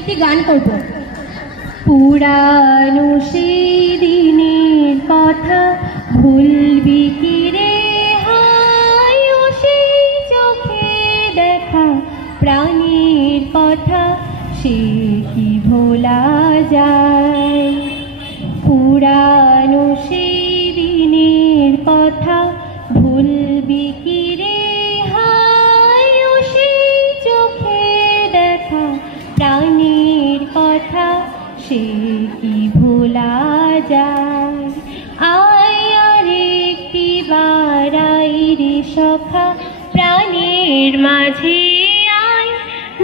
একটি গান করব। পুরানো সেই দিনের কথা ভুলবি কি রে হায়, ও সেই চোখে দেখা প্রাণীর কথা সে কি ভোলা যায়। পুরানো সেই দিনের কথা ভুলবি কি রে হায়, ও সেই চোখে দেখা প্রাণীর কথা সে কি ভোলা যায়। আয় আর একটি বার আয় রে সখা প্রাণীর মাঝে আয়,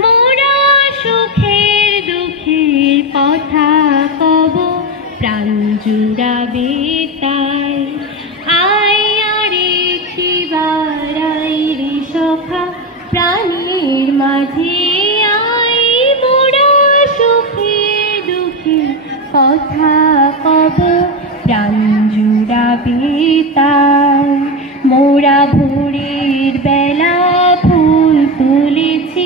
মোরা সুখের দুঃখের কথা কব প্রাণ জুড়াবে তাই। আয় আর একটি বার আয় রে সখা প্রাণীর মাঝে আয়, মোরা সুখের দুঃখের কথা কব প্রাণ জুড়াবে তাই। মোরা ভোরের বেলা ফুল তুলেছি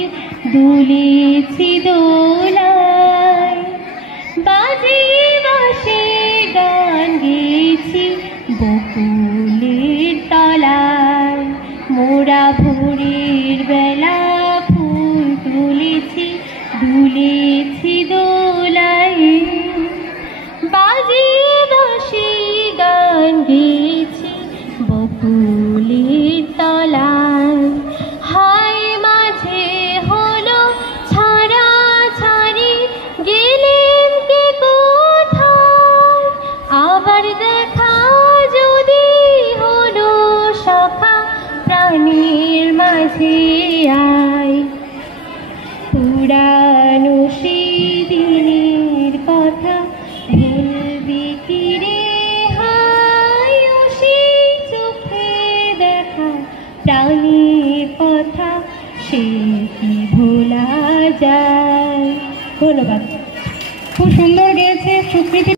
দুলেছি দোলায়, বাজে বাঁশি গান গেয়েছি বকুলের তলায়। মোরা ভোরের বেলা ফুল তুলেছি দুলেছি দোলায়, বাজে বাঁশি গান গেয়েছি বকুলের তলায়। হায় মাঝে হলো ছাড়া ছাড়ি গেলেন কে কোথায়, আবার দেখা যদি হলো সখা প্রাণীর মাঝে আয়। পুরানো সেই দিনের কথা ভুলবি কি রে হায়, ও সেই চোখে দেখা প্রাণীর কথা সে কি ভোলা যায়। ধন্যবাদ। খুব সুন্দর গেয়েছে সুকৃতি।